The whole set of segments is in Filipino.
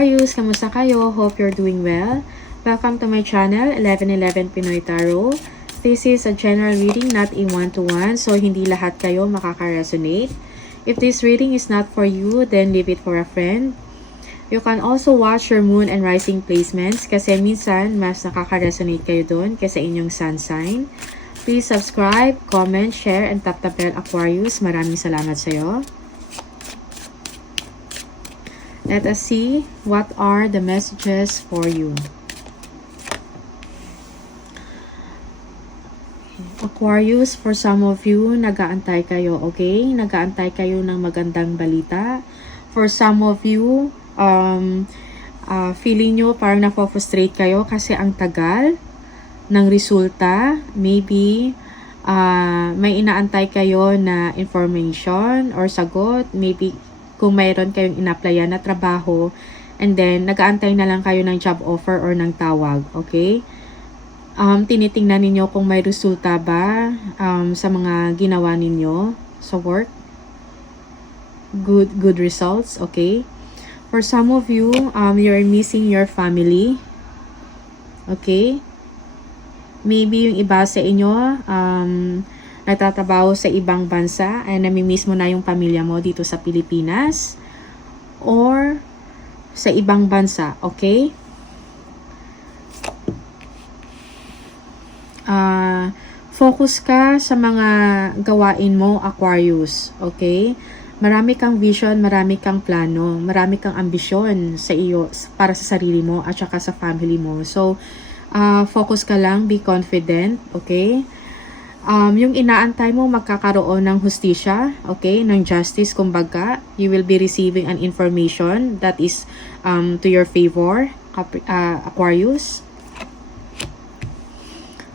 Aquarius, kamusta kayo? Hope you're doing well. Welcome to my channel, 1111 Pinoy Tarot. This is a general reading, not a one-to-one, so hindi lahat kayo makaka-resonate. If this reading is not for you, then leave it for a friend. You can also watch your moon and rising placements kasi minsan mas nakaka-resonate kayo doon kasi inyong sun sign. Please subscribe, comment, share, and tap the bell, Aquarius. Maraming salamat sa iyo. Let us see what are the messages for you. Aquarius, for some of you, nag-aantay kayo, okay? Nag-aantay kayo ng magandang balita. For some of you, feeling nyo parang napofrustrate kayo kasi ang tagal ng resulta. Maybe may inaantay kayo na information or sagot. Maybe kung mayroon kayong in-applyan na trabaho, and then nag-aantay na lang kayo ng job offer or ng tawag, okay? Tinitingnan ninyo kung may resulta ba sa mga ginawa ninyo sa work. Good results, okay? For some of you, you're missing your family, okay? Maybe yung iba sa inyo, nagtatrabaho sa ibang bansa ay namimiss mo na yung pamilya mo dito sa Pilipinas or sa ibang bansa, okay? Focus ka sa mga gawain mo, Aquarius, okay? Marami kang vision, marami kang plano, marami kang ambisyon sa iyo, para sa sarili mo at saka sa family mo. So, focus ka lang, be confident, okay? Yung inaantay mo magkakaroon ng hustisya, okay, ng justice, kumbaga, you will be receiving an information that is to your favor, Aquarius.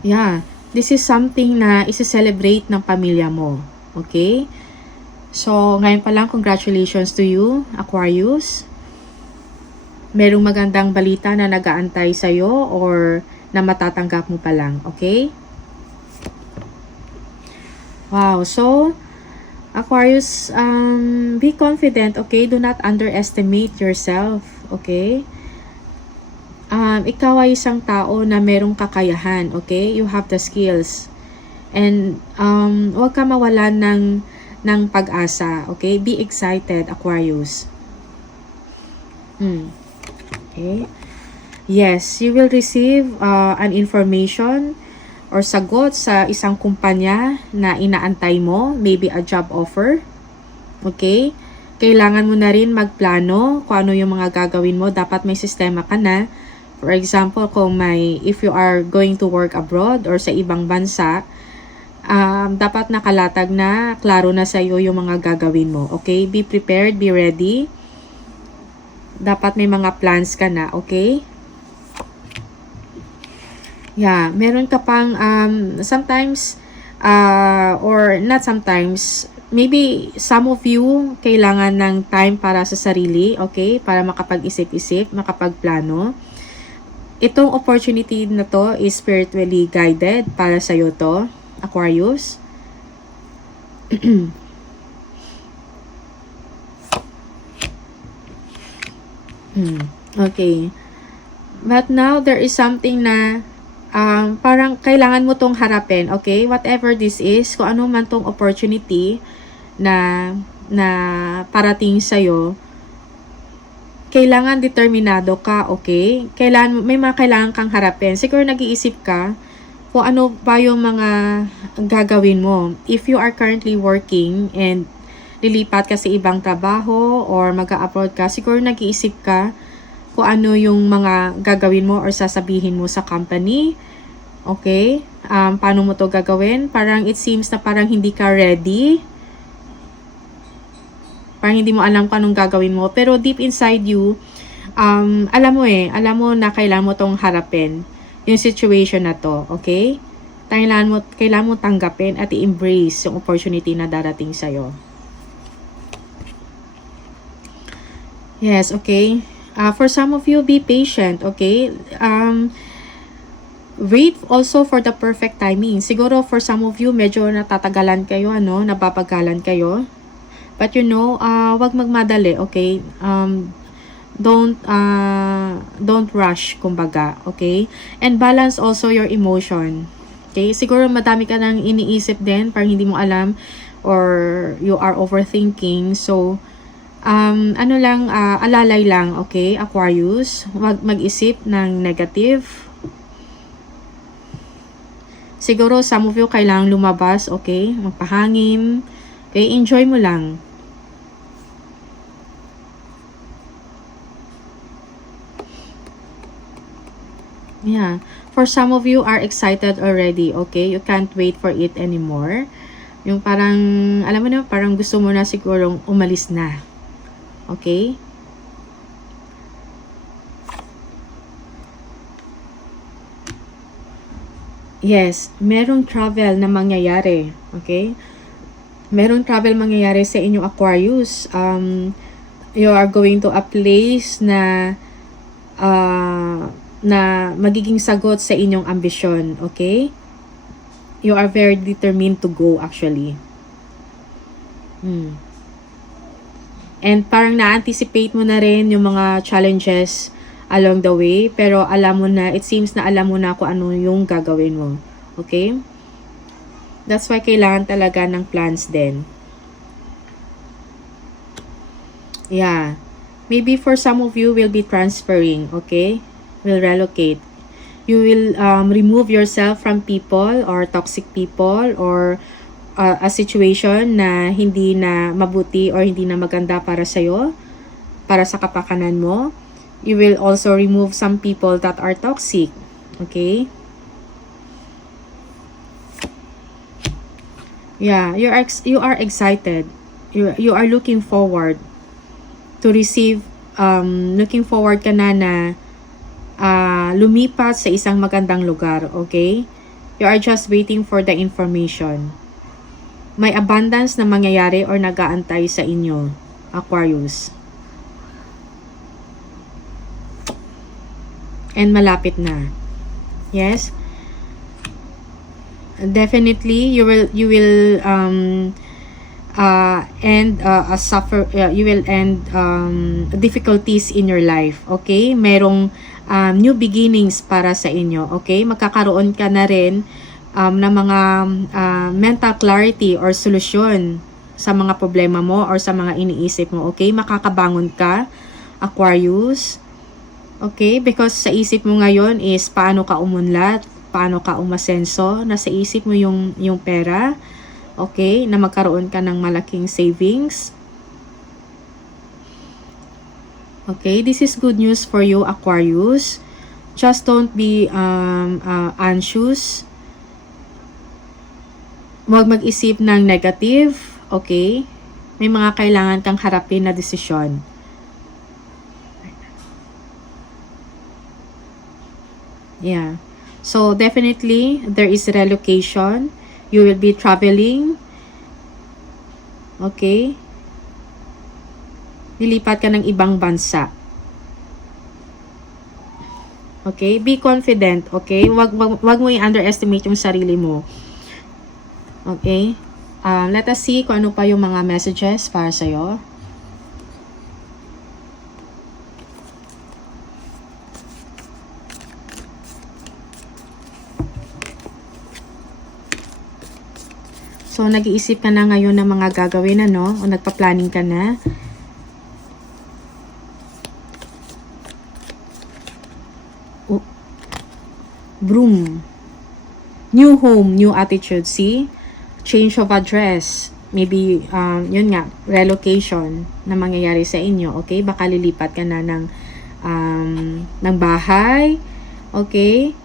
Yeah, this is something na isi-celebrate ng pamilya mo, okay? So, ngayon pa lang, congratulations to you, Aquarius. Merong magandang balita na nag-aantay sa'yo or na matatanggap mo pa lang, okay? Wow, so Aquarius, be confident, okay? Do not underestimate yourself, okay? Ikaw ay isang tao na merong kakayahan, okay? You have the skills. And huwag ka mawalan ng pag-asa, okay? Be excited, Aquarius. Okay. Yes, you will receive an information or sagot sa isang kumpanya na inaantay mo, maybe a job offer. Okay? Kailangan mo na rin magplano kung ano yung mga gagawin mo. Dapat may sistema ka na. For example, if you are going to work abroad or sa ibang bansa, dapat nakalatag na, klaro na sa iyo yung mga gagawin mo. Okay? Be prepared, be ready. Dapat may mga plans ka na, okay? Yeah, meron ka pang sometimes or not sometimes, maybe some of you kailangan ng time para sa sarili, okay? Para makapag-isip-isip, makapagplano. Itong opportunity na to is spiritually guided para sa iyo to, Aquarius. Okay. But now there is something na parang kailangan mo tong harapin, okay? Whatever this is, kung ano man tong opportunity na parating sa'yo, kailangan determinado ka, okay? May mga kailangan kang harapin. Siguro nag-iisip ka kung ano ba yung mga gagawin mo. If you are currently working and lilipat ka sa ibang trabaho or mag-a-abroad ka, siguro nag-iisip ka kung ano yung mga gagawin mo or sasabihin mo sa company. Okay? Paano mo to gagawin? Parang it seems na parang hindi ka ready. Parang hindi mo alam kung anong gagawin mo. Pero deep inside you, alam mo na kailangan mo tong harapin yung situation na to. Okay? Kailangan mo tanggapin at i-embrace yung opportunity na darating sa'yo. Yes, okay? For some of you, be patient, okay? Wait also for the perfect timing. Siguro for some of you, medyo natatagalan kayo, napapagalan kayo. But wag magmadali, okay? don't rush, kumbaga, okay? And balance also your emotion. Okay? Siguro madami ka nang iniisip din, parang hindi mo alam, or you are overthinking. So, alalay lang, okay, Aquarius? Huwag mag-isip ng negative. Siguro, some of you kailangang lumabas, okay? Magpahangin. Okay? Enjoy mo lang. Yeah. For some of you are excited already, okay? You can't wait for it anymore. Yung parang, alam mo na, parang gusto mo na sigurong umalis na. Okay? Yes, merong travel na mangyayari. Okay? Merong travel mangyayari sa inyong Aquarius. You are going to a place na magiging sagot sa inyong ambisyon. Okay? You are very determined to go, actually. And parang na-anticipate mo na rin yung mga challenges along the way. Pero alam mo na, it seems na alam mo na kung ano yung gagawin mo. Okay? That's why kailangan talaga ng plans din. Yeah. Maybe for some of you will be transferring. Okay? Will relocate. You will remove yourself from people or toxic people or a situation na hindi na mabuti or hindi na maganda para sa'yo, para sa kapakanan mo. You will also remove some people that are toxic. Okay? Yeah, you are excited. You are looking forward to receive, looking forward ka na lumipat sa isang magandang lugar, okay? You are just waiting for the information. May abundance na mangyayari or nag-aantay sa inyo, Aquarius. And malapit na. Yes? Definitely, you will end difficulties in your life, okay? Merong new beginnings para sa inyo, okay? Magkakaroon ka na rin ng mga mental clarity or solusyon sa mga problema mo or sa mga iniisip mo, okay? Makakabangon ka, Aquarius, okay? Because sa isip mo ngayon is paano ka umunlad, paano ka umasenso, nasa isip mo yung pera, okay? Na magkaroon ka ng malaking savings. Okay, this is good news for you, Aquarius. Just don't be anxious. Huwag mag-isip ng negative, okay? May mga kailangan kang harapin na desisyon. Yeah. So, definitely, there is relocation. You will be traveling. Okay? Lilipat ka ng ibang bansa. Okay? Be confident. Okay? Wag mo i-underestimate yung sarili mo. Okay? Let us see kung ano pa yung mga messages para sa'yo. So, nag-iisip ka na ngayon ng mga gagawin, ano? O nagpa-planning ka na. Broom. New home, new attitude. See? Change of address. Maybe, yun nga, relocation na mangyayari sa inyo. Okay? Baka lilipat ka na ng bahay. Okay?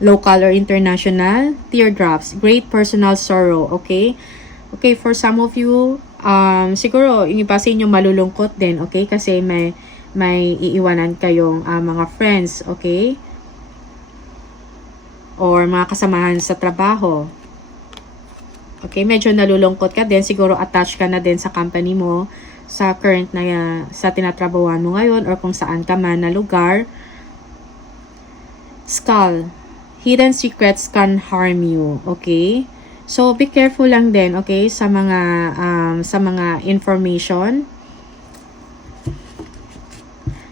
Local or international, teardrops, great personal sorrow, okay? Okay, for some of you, siguro, yung iba sa inyo malulungkot din, okay? Kasi may iiwanan kayong mga friends, okay? Or mga kasamahan sa trabaho. Okay, medyo nalulungkot ka din, siguro attached ka na din sa company mo, sa current na, sa tinatrabahuan mo ngayon, or kung saan ka man na lugar. Skull. Hidden secrets can harm you, okay? So, be careful lang din, okay? Sa mga information.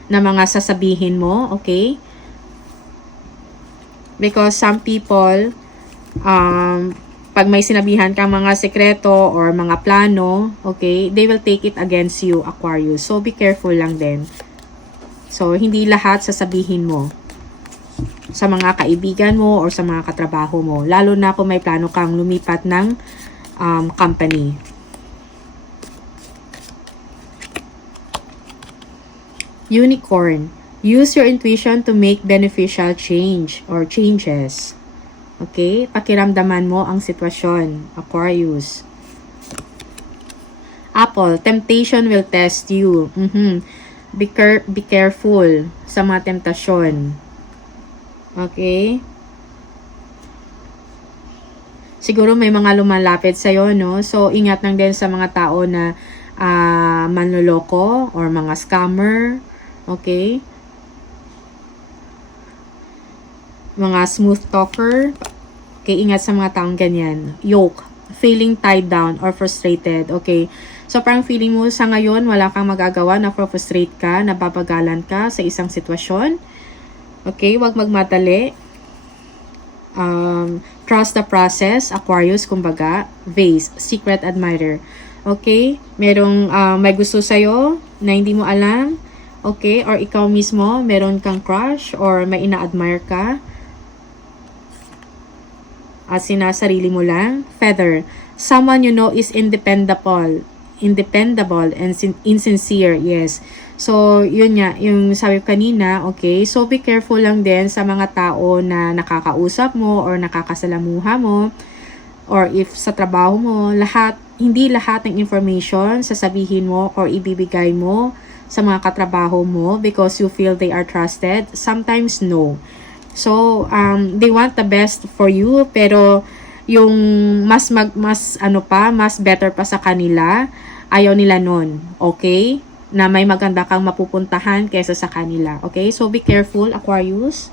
na mga sasabihin mo, okay? Because some people, pag may sinabihan kang mga sekreto or mga plano, okay, they will take it against you, Aquarius. So, be careful lang din. So, hindi lahat sasabihin mo sa mga kaibigan mo or sa mga katrabaho mo. Lalo na kung may plano kang lumipat ng company. Unicorn. Use your intuition to make beneficial change or changes. Okay? Pakiramdaman mo ang sitwasyon, Aquarius. Apple. Temptation will test you. Be careful sa mga temptasyon. Okay? Siguro may mga lumalapit sa'yo, no? So, ingat lang din sa mga tao na manloloko or mga scammer. Okay? Mga smooth talker. Okay, ingat sa mga taong ganyan. Yoke. Feeling tied down or frustrated. Okay? So, parang feeling mo sa ngayon, wala kang magagawa, na frustrate ka, nababagalan ka sa isang sitwasyon. Okay? Huwag magmadali. Trust the process, Aquarius, kumbaga. Vase, secret admirer. Okay? Merong may gusto sa'yo na hindi mo alam. Okay? Or ikaw mismo, meron kang crush or may ina-admire ka. At sinasarili mo lang. Feather. Someone you know is independable and insincere. Yes. So, yun nga, yung sabi ko kanina, okay? So, be careful lang din sa mga tao na nakakausap mo or nakakasalamuha mo or if sa trabaho mo, hindi lahat ng information sasabihin mo or ibibigay mo sa mga katrabaho mo because you feel they are trusted. Sometimes, no. So, they want the best for you, pero yung mas better pa sa kanila, ayaw nila nun. Okay? Na may maganda kang mapupuntahan kaysa sa kanila. Okay? So, be careful, Aquarius.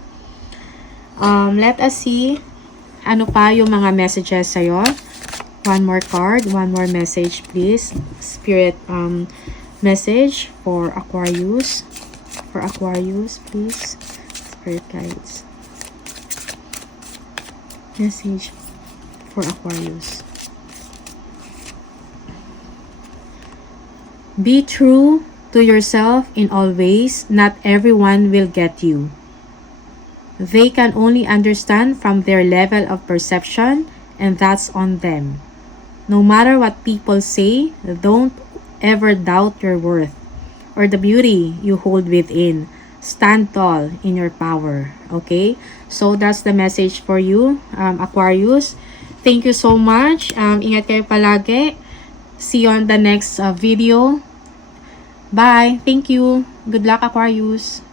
Let us see ano pa yung mga messages sa'yo. One more card. One more message, please. Spirit message for Aquarius. For Aquarius, please. Spirit guides. Message for Aquarius. Be true to yourself in all ways. Not everyone will get you. They can only understand from their level of perception, and that's on them. No matter what people say, don't ever doubt your worth or the beauty you hold within. Stand tall in your power. Okay? So, that's the message for you, Aquarius. Thank you so much. Ingat kayo palagi. See you on the next video. Bye. Thank you. Good luck, Aquarius.